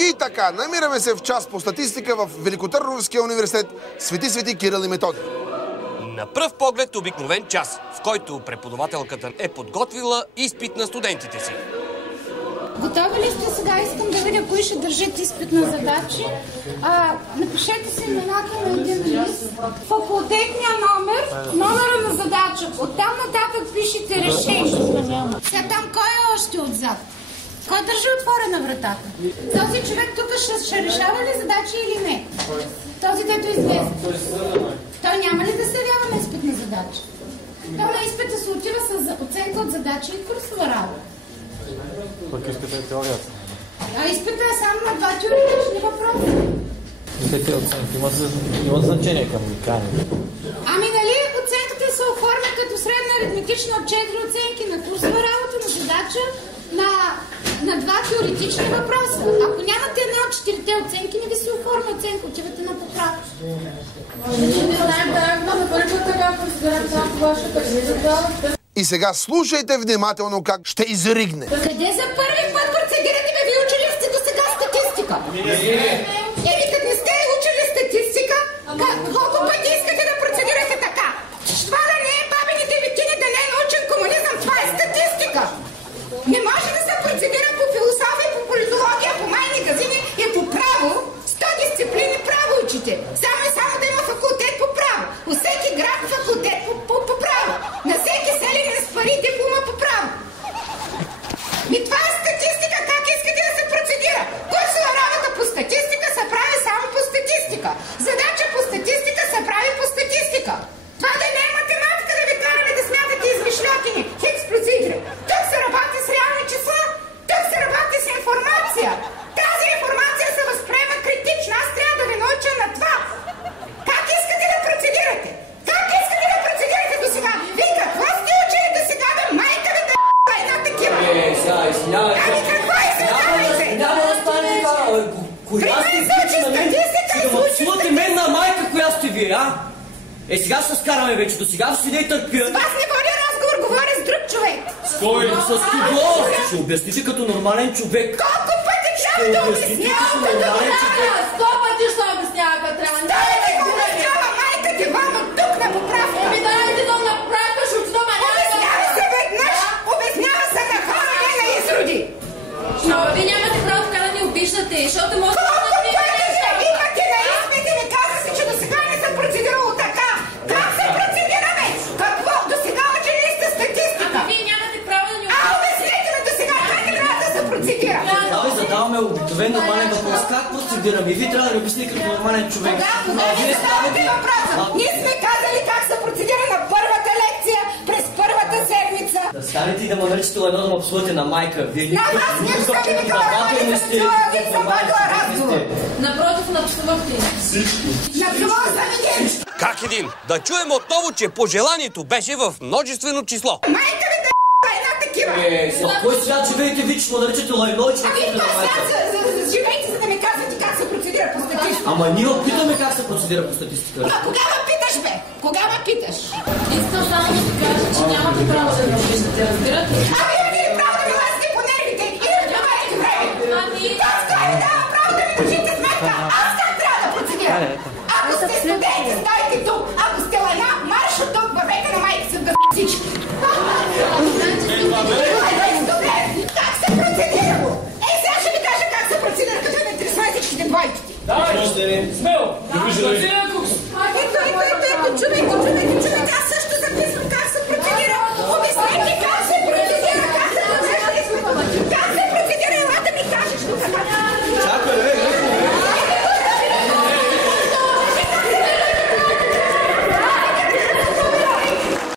И така, намираме се в час по статистика в Великотърновския университет Свети Кирил и Методий. На пръв поглед обикновен час, в който преподавателката е подготвила изпит на студентите си. Готови ли сте сега? Искам да видя кои ще държат изпит на задачи. Напишете си имената на един лист, факултетния номер, номера на задача. Оттам нататък пишете решение. Сега там кой е още отзад? Кой държи отворена вратата? Този човек тук ще решава ли задачи или не? Този, дето излезе. Той няма ли да се явява на изпит на задача? Там на изпита се отива с оценка от задача и курсова работа. Пък изпита е теорията. Изпита е само на два теоретични въпроса. Те оценки имат значение към уникални. Ами нали оценката се оформя като средна аритметична от 4 оценки на курсова работа, на задача, на два теоретични въпроса. Ако нямате една от 4-те оценки, не ви се оформя оценка, отивате на поправка. И сега слушайте внимателно как ще изригне. Къде за първи път процедирате? Ме ви учили сте до сега статистика? Еми, като не сте учили статистика, колко пъти искате да процедирате така? Това да не е бабените витини, да не е научен комунизъм, това е статистика. Не може да се процедира по философия, по политология, по майни газини и по право. 100 дисциплини право учите. Само и само да има факултет по право. У всеки град факултет по право. На всеки селен с пари диплома по право. Това е статистика. Как искате да се процедира? Курсова работа по статистика се прави само по статистика. Задача по статистика се прави по статистика. Това да не е математика, да ви караме да смятате измишлятини. Хикс плюс Y. Тук се работи с реални числа. Тук се работи с информация. Тази информация се възприема критично. Аз трябва да ви науча на това. Как искате да процедирате? Как искате да процедирате до сега? Вие какво сте учили до сега? Бе, майка ви да е една такива? Ами какво извинявайте? Няма да стане така. Коя сте изключена мен? Ще да мъпсувате мен на майка, коя сте вие, а? Сега ще се скараме вече. До сега ще седя и търпя. С вас не водя разговор, говоря с друг човек. С кой? С кого? Ще обясните като нормален човек. Колко пъти трябва да обяснявам като нормален човек? 100 пъти ще обяснява, Петра. Дайте го обяснява майка ти, вама тук на поправка. Дайте да направка, ще отидам, а обяснява се веднъж, обяснява се на хора, не на изроди. Но вие нямате право така да ни обиждате, защото може да имате на изпити, не каза се, че до сега не се процедирало така. Как се процедираме? Какво? До сега учили ли сте статистика? Вие нямате право да ни обиждате. Обяснете ми до сега как трябва да се процедира? Да, ви задаваме обикновен нормален въпрос. Как процедираме? Вие трябва да ни обясните като нормален човек. Кога не задавате въпроса? Ние сме казали как се процедира на първата лекция, през първата седмица. Да станете и да ме наричате едно да ме обслужвате на майка. Вие на вас не ще ви викала на майка, съм водила разговор. Напротив, напсувахте. Напсувала съм един. Как един? Да чуем отново, че пожеланието беше в множествено число. Майка ви да една такива. В кой свят живеете ви, че ме наричате лайно и че Ами в този свят живеете, за да ми казвате как се процедира по статистика. Ама ние опитаме как се процедира по статистика. А кога ме питаш, бе? Кога ме питаш? Искам само да ви кажа, че нямате право да ни обиждате, разбирате? Ами имате ли право да ми лазите по нервите и да ми намалите време? Как това ви дава право да ми учите сметка? Аз как трябва да процедирам? Ако сте студенти, ставайте тук. Ако сте лайна, марш от тук, вървете на майка си да всички. Как се процедира? Сега ще ви кажа как се процедира, като ме интересува всичките двойките. Давай, смело!